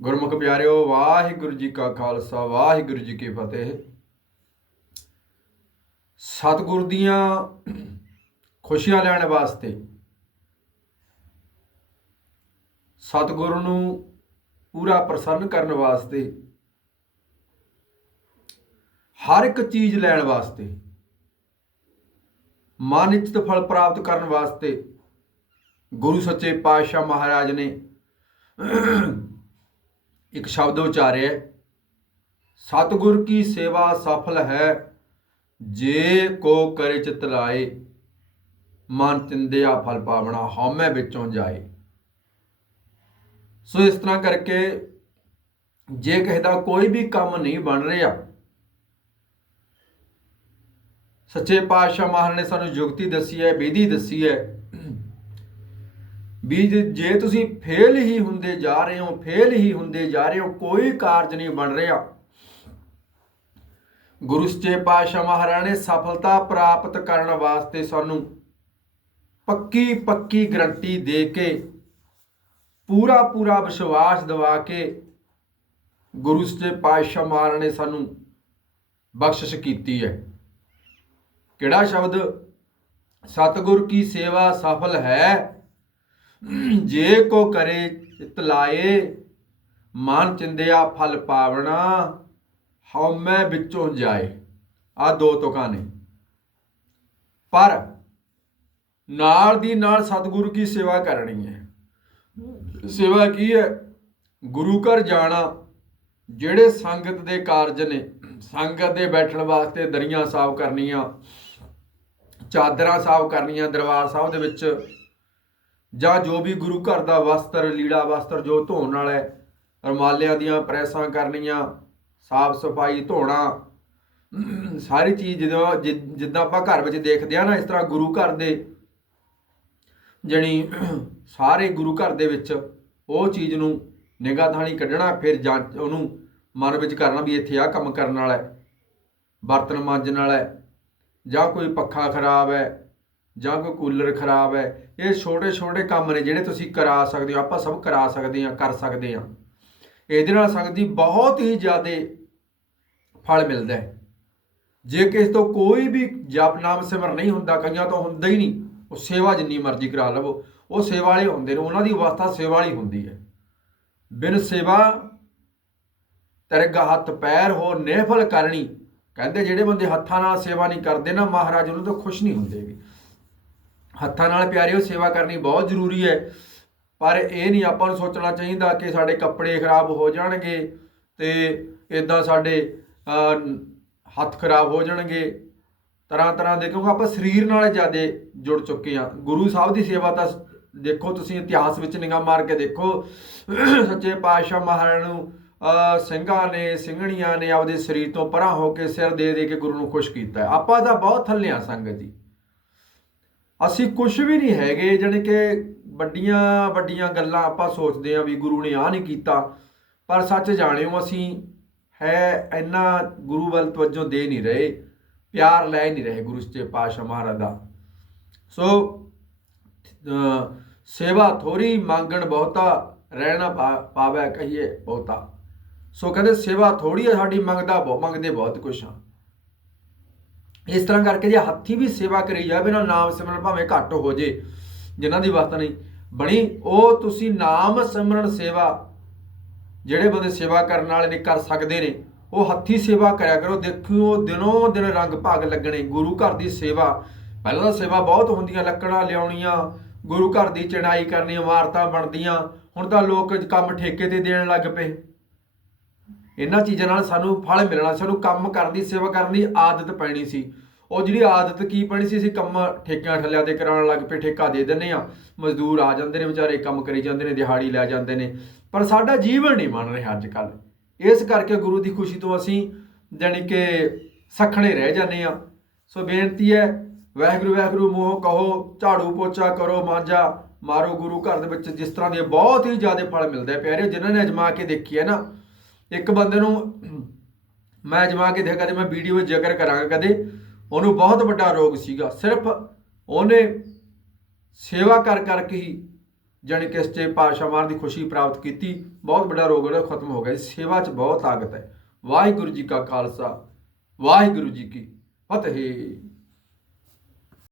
ਗੁਰਮੁਖ ਪਿਆਰਿਓ, ਵਾਹਿਗੁਰੂ ਜੀ ਕਾ ਖਾਲਸਾ, ਵਾਹਿਗੁਰੂ ਜੀ ਕੀ ਫਤਿਹ। ਸਤਿਗੁਰ ਦੀਆਂ ਖੁਸ਼ੀਆਂ ਲੈਣ ਵਾਸਤੇ ਸਤਿਗੁਰ ਨੂੰ ਪੂਰਾ ਪ੍ਰਸੰਨ ਕਰਨ ਵਾਸਤੇ, ਹਰ ਇੱਕ ਚੀਜ਼ ਲੈਣ ਵਾਸਤੇ, ਮਨ ਇੱਛਤ ਫਲ ਪ੍ਰਾਪਤ ਕਰਨ ਵਾਸਤੇ ਗੁਰੂ ਸੱਚੇ ਪਾਤਸ਼ਾਹ ਮਹਾਰਾਜ ਨੇ ਇੱਕ ਸ਼ਬਦ ਉਚਾਰਿਆ ਹੈ, ਸਤਿਗੁਰ ਕੀ ਸੇਵਾ ਸਫਲ ਹੈ ਜੇ ਕੋ ਕਰੇ ਚਿਤ ਲਾਏ ਮਨ ਚਿੰਦਿਆ ਫਲ ਪਾਵਣਾ ਹਉਮੈ ਵਿੱਚੋਂ ਜਾਏ। ਸੋ ਇਸ ਤਰ੍ਹਾਂ ਕਰਕੇ ਜੇ ਕਿਸੇ ਦਾ ਕੋਈ ਵੀ ਕੰਮ ਨਹੀਂ ਬਣ ਰਿਹਾ ਸੱਚੇ ਪਾਤਸ਼ਾਹ ਮਹਾਰਾਜ ਨੇ ਸਾਨੂੰ ਯੁਕਤੀ ਦੱਸੀ ਹੈ ਵਿਧੀ ਦੱਸੀ ਹੈ ਵੀ ਜੇ- ਜੇ ਤੁਸੀਂ ਫੇਲ ਹੀ ਹੁੰਦੇ ਜਾ ਰਹੇ ਹੋ, ਫੇਲ ਹੀ ਹੁੰਦੇ ਜਾ ਰਹੇ ਹੋ, ਕੋਈ ਕਾਰਜ ਨਹੀਂ ਬਣ ਰਿਹਾ। ਗੁਰੂ ਸੱਚੇ ਪਾਤਸ਼ਾਹ ਮਹਾਰਾਜ ਨੇ ਸਫਲਤਾ ਪ੍ਰਾਪਤ ਕਰਨ ਵਾਸਤੇ ਸਾਨੂੰ ਪੱਕੀ ਪੱਕੀ ਗਰੰਟੀ ਦੇ ਕੇ, ਪੂਰਾ ਪੂਰਾ ਵਿਸ਼ਵਾਸ ਦਿਵਾ ਕੇ ਗੁਰੂ ਸੱਚੇ ਪਾਤਸ਼ਾਹ ਮਹਾਰਾਜ ਨੇ ਸਾਨੂੰ ਬਖਸ਼ਿਸ਼ ਕੀਤੀ ਹੈ। ਕਿਹੜਾ ਸ਼ਬਦ? ਸਤਿਗੁਰ ਕੀ ਸੇਵਾ ਸਫਲ ਹੈ? ਜੇ ਕੋ ਕਰੇ ਚਿਤ ਲਾਏ, ਮਨ ਚਿੰਦਿਆ ਫਲ ਪਾਵਣਾ ਹਉਮੈ ਵਿੱਚੋਂ ਜਾਏ। ਆ ਦੋ ਤੁਕਾਂ ਨੇ। ਪਰ ਨਾਲ ਦੀ ਨਾਲ ਸਤਿਗੁਰੂ ਕੀ ਸੇਵਾ ਕਰਨੀ ਹੈ? ਸੇਵਾ ਕੀ ਹੈ? ਗੁਰੂ ਘਰ ਜਾਣਾ, ਜਿਹੜੇ ਸੰਗਤ ਦੇ ਕਾਰਜ ਨੇ, ਸੰਗਤ ਦੇ ਬੈਠਣ ਵਾਸਤੇ ਦਰੀਆਂ ਸਾਫ਼ ਕਰਨੀਆਂ, ਚਾਦਰਾਂ ਸਾਫ਼ ਕਰਨੀਆਂ, ਦਰਬਾਰ ਸਾਹਿਬ ਦੇ ਵਿੱਚ ਜਾਂ ਜੋ ਵੀ ਗੁਰੂ ਘਰ ਦਾ ਵਸਤਰ, ਲੀੜਾ ਵਸਤਰ ਜੋ ਧੋਣ ਵਾਲਾ ਹੈ, ਰਮਾਲਿਆਂ ਦੀਆਂ ਪ੍ਰੈਸਾਂ ਕਰਨੀਆਂ, ਸਾਫ਼ ਸਫ਼ਾਈ ਧੋਣਾ, ਸਾਰੀ ਚੀਜ਼ ਜਦੋਂ ਜਿ- ਜਿੱਦਾਂ ਆਪਾਂ ਘਰ ਵਿੱਚ ਦੇਖਦੇ ਆ ਨਾ, ਇਸ ਤਰ੍ਹਾਂ ਗੁਰੂ ਘਰ ਦੇ ਜਣੀ ਸਾਰੇ ਗੁਰੂ ਘਰ ਦੇ ਵਿੱਚ ਉਹ ਚੀਜ਼ ਨੂੰ ਨਿਗਾਹ ਥਾਣੀ ਕੱਢਣਾ, ਫਿਰ ਜਾਂ ਉਹਨੂੰ ਮਨ ਵਿੱਚ ਕਰਨਾ ਵੀ ਇੱਥੇ ਆ ਕੰਮ ਕਰਨ ਵਾਲਾ ਹੈ, ਬਰਤਨ ਮਾਂਜਣ ਵਾਲਾ ਹੈ, ਜਾਂ ਕੋਈ ਪੱਖਾ ਖਰਾਬ ਹੈ ਜਾਂ ਕੋਈ ਕੂਲਰ ਖਰਾਬ ਹੈ। ਇਹ ਛੋਟੇ ਛੋਟੇ ਕੰਮ ਨੇ ਜਿਹੜੇ ਤੁਸੀਂ ਕਰਾ ਸਕਦੇ ਹੋ। ਆਪਾਂ ਸਭ ਕਰਾ ਸਕਦੇ ਹਾਂ, ਕਰ ਸਕਦੇ ਹਾਂ। ਇਹਦੇ ਨਾਲ ਸੰਗਤ ਦੀ ਬਹੁਤ ਹੀ ਜ਼ਿਆਦਾ ਫਲ ਮਿਲਦਾ ਹੈ। ਜੇ ਕਿਸੇ ਤੋਂ ਕੋਈ ਵੀ ਜਪ ਨਾਮ ਸਿਮਰ ਨਹੀਂ ਹੁੰਦਾ, ਕਈਆਂ ਤੋਂ ਹੁੰਦਾ ਹੀ ਨਹੀਂ। ਉਹ ਸੇਵਾ ਜਿੰਨੀ ਮਰਜ਼ੀ ਕਰਾ ਲਵੋ। ਉਹ ਸੇਵਾ ਵਾਲੇ ਹੁੰਦੇ ਨੇ। ਉਹਨਾਂ ਦੀ ਅਵਸਥਾ ਸੇਵਾ ਵਾਲੀ ਹੁੰਦੀ ਹੈ। ਬਿਨ ਸੇਵਾ ਤਰਗਾ ਹੱਥ ਪੈਰ ਹੋ ਨੇਫਲ ਕਰਨੀ, ਕਹਿੰਦੇ ਜਿਹੜੇ ਬੰਦੇ ਹੱਥਾਂ ਨਾਲ ਸੇਵਾ ਨਹੀਂ ਕਰਦੇ ਨਾ, ਮਹਾਰਾਜ ਉਹਨਾਂ ਤਾਂ ਖੁਸ਼ ਨਹੀਂ ਹੁੰਦੇ ਹੱਥਾਂ ਨਾਲ ਪਿਆਰਿਓ, ਸੇਵਾ ਕਰਨੀ ਬਹੁਤ ਜ਼ਰੂਰੀ ਹੈ। ਪਰ ਇਹ ਨਹੀਂ ਆਪਾਂ ਨੂੰ ਸੋਚਣਾ ਚਾਹੀਦਾ ਕਿ ਸਾਡੇ ਕੱਪੜੇ ਖਰਾਬ ਹੋ ਜਾਣਗੇ ਤੇ ਇਦਾਂ ਸਾਡੇ ਹੱਥ ਖਰਾਬ ਹੋ ਜਾਣਗੇ। ਤਰ੍ਹਾਂ ਤਰ੍ਹਾਂ ਦੇ, ਕਿਉਂਕਿ ਆਪਾਂ ਸਰੀਰ ਨਾਲ ਜ਼ਿਆਦਾ ਜੁੜ ਚੁੱਕੇ ਆ ਗੁਰੂ ਸਾਹਿਬ ਦੀ ਸੇਵਾ ਤਾਂ ਦੇਖੋ ਤੁਸੀਂ ਇਤਿਹਾਸ ਵਿੱਚ ਨਿਗਾਹ ਮਾਰ ਕੇ ਦੇਖੋ। ਸੱਚੇ ਪਾਤਸ਼ਾਹ ਮਹਾਰਾਜ ਨੂੰ ਸਿੰਘਾਂ ਨੇ, ਸਿੰਘਣੀਆਂ ਨੇ ਆਪਦੇ ਸਰੀਰ ਤੋਂ ਪਰਾਂ ਹੋ ਕੇ ਸਿਰ ਦੇ ਦੇ ਕੇ ਗੁਰੂ ਨੂੰ ਖੁਸ਼ ਕੀਤਾ ਆਪਾਂ ਤਾਂ ਬਹੁਤ ਥੱਲੇ ਆ ਸੰਗਤ ਜੀ। ਅਸੀਂ ਕੁਝ ਵੀ ਨਹੀਂ ਹੈਗੇ, ਜਾਣੀ ਕਿ ਵੱਡੀਆਂ ਵੱਡੀਆਂ ਗੱਲਾਂ ਆਪਾਂ ਸੋਚਦੇ ਆ ਵੀ ਗੁਰੂ ਨੇ ਆ ਨਹੀਂ ਕੀਤਾ। ਪਰ ਸੱਚ ਜਾਣਿਓ, ਅਸੀਂ ਹੈ ਇੰਨਾ ਗੁਰੂ ਵੱਲ ਤਵੱਜੋ ਦੇ ਨਹੀਂ ਰਹੇ, ਪਿਆਰ ਲੈ ਨਹੀਂ ਰਹੇ ਗੁਰੂ ਸੱਚੇ ਪਾਤਸ਼ਾਹ ਮਹਾਰਾਜ ਦਾ। ਸੋ ਸੇਵਾ ਥੋੜੀ ਮੰਗਣ ਬਹੁਤਾ, ਰਹਿਣਾ ਪਾ- ਪਾਵੈ ਕਹੀਏ ਬਹੁਤਾ। ਸੋ ਕਹਿੰਦੇ ਸੇਵਾ ਥੋੜੀ ਆ ਸਾਡੀ, ਮੰਗਦਾ ਬਹੁਤ ਮੰਗਦੇ ਬਹੁਤ ਕੁਛ ਆ। ਇਸ ਤਰ੍ਹਾਂ ਕਰਕੇ ਜੇ ਹੱਥੀ ਵੀ ਸੇਵਾ ਕਰੀ ਜਾਵੇ ਨਾ ਨਾਮ ਸਿਮਰਨ ਭਾਵੇਂ ਘੱਟ ਹੋ ਜੇ, ਜਿਨ੍ਹਾਂ ਦੀ ਵਸਤ ਨਹੀਂ। ਬਣੀ, ਉਹ ਤੁਸੀਂ ਨਾਮ ਸਿਮਰਨ ਸੇਵਾ, ਜਿਹੜੇ ਬੰਦੇ ਸੇਵਾ ਕਰਨ ਵਾਲੇ ਨੇ, ਕਰ ਸਕਦੇ ਨੇ, ਉਹ ਹੱਥੀ ਸੇਵਾ ਕਰਿਆ ਕਰੋ। ਦੇਖਿਓ, ਦਿਨੋਂ ਦਿਨ ਰੰਗ ਭਾਗ ਲੱਗਣੇ। ਗੁਰੂ ਘਰ ਦੀ ਸੇਵਾ, ਪਹਿਲਾਂ ਤਾਂ ਸੇਵਾ ਬਹੁਤ ਹੁੰਦੀਆਂ, ਲੱਕੜਾਂ ਲਿਆਉਣੀਆਂ, ਗੁਰੂ ਘਰ ਦੀ ਚਣਾਈ ਕਰਨੀ, ਇਮਾਰਤਾਂ ਬਣਦੀਆਂ। ਹੁਣ ਤਾਂ ਲੋਕ ਕੰਮ ਠੇਕੇ ਤੇ ਦੇਣ ਲੱਗ ਪਏ। ਇਹਨਾਂ ਚੀਜ਼ਾਂ ਨਾਲ ਸਾਨੂੰ ਫਲ ਮਿਲਣਾ, ਸਾਨੂੰ ਕੰਮ ਕਰਨ ਦੀ, ਸੇਵਾ ਕਰਨ ਦੀ ਆਦਤ ਪੈਣੀ ਸੀ। ਉਹ ਜਿਹੜੀ ਆਦਤ ਕੀ ਪੈਣੀ ਸੀ, ਅਸੀਂ ਕੰਮ ਠੇਕਿਆਂ ਠੱਲਿਆਂ ਤੇ ਕਰਾਉਣ ਲੱਗ ਪਏ, ਠੇਕਾ ਦੇ ਦਿੰਨੇ ਆ ਮਜ਼ਦੂਰ ਆ ਜਾਂਦੇ ਨੇ ਵਿਚਾਰੇ, ਕੰਮ ਕਰੀ ਜਾਂਦੇ ਨੇ, ਦਿਹਾੜੀ ਲੈ ਜਾਂਦੇ ਨੇ। ਪਰ ਸਾਡਾ ਜੀਵਨ ਨਹੀਂ ਬਣ ਰਿਹਾ ਅੱਜ ਕੱਲ ਇਸ ਕਰਕੇ ਗੁਰੂ ਦੀ ਖੁਸ਼ੀ ਤੋਂ ਅਸੀਂ ਜਾਣੀ ਕਿ ਸਖਣੇ ਰਹਿ ਜਾਂਦੇ ਆ ਸੋ ਬੇਨਤੀ ਹੈ, ਵਾਹਿਗੁਰੂ ਵਾਹਿਗੁਰੂ, ਮੋਹ ਕਹੋ, ਝਾੜੂ ਪੋਚਾ ਕਰੋ, ਮਾਂਜਾ ਮਾਰੋ ਗੁਰੂ ਘਰ ਦੇ ਵਿੱਚ, ਜਿਸ ਤਰ੍ਹਾਂ ਦੇ ਬਹੁਤ ਹੀ ਜ਼ਿਆਦਾ ਫਲ ਮਿਲਦੇ ਆ। ਪਿਆਰੇ ਜਿਨ੍ਹਾਂ ਨੇ ਅਜਮਾ ਕੇ ਦੇਖੀ ਹੈ ਨਾ ਇੱਕ ਬੰਦੇ ਨੂੰ ਮੈਂ ਅਜਮਾ ਕੇ ਦੇਖਿਆ ਕਦੇ, ਮੈਂ ਵੀਡੀਓ ਵਿੱਚ ਜ਼ਿਕਰ ਕਰਾਂਗਾ ਕਦੇ, ਉਹਨੂੰ ਬਹੁਤ ਵੱਡਾ ਰੋਗ ਸੀਗਾ। ਸਿਰਫ ਉਹਨੇ ਸੇਵਾ ਕਰ ਕਰਕੇ ਹੀ ਜਾਣੀ ਕਿ ਸੱਚੇ ਪਾਤਸ਼ਾਹ ਮਹਾਰਾਜ ਦੀ ਖੁਸ਼ੀ ਪ੍ਰਾਪਤ ਕੀਤੀ। ਬਹੁਤ ਵੱਡਾ ਰੋਗ ਉਹਦਾ ਖਤਮ ਹੋ ਗਿਆ ਜੀ। ਸੇਵਾ 'ਚ ਬਹੁਤ ਤਾਕਤ ਹੈ। ਵਾਹਿਗੁਰੂ ਜੀ ਕਾ ਖਾਲਸਾ, ਵਾਹਿਗੁਰੂ ਜੀ ਕੀ ਫਤਿਹ।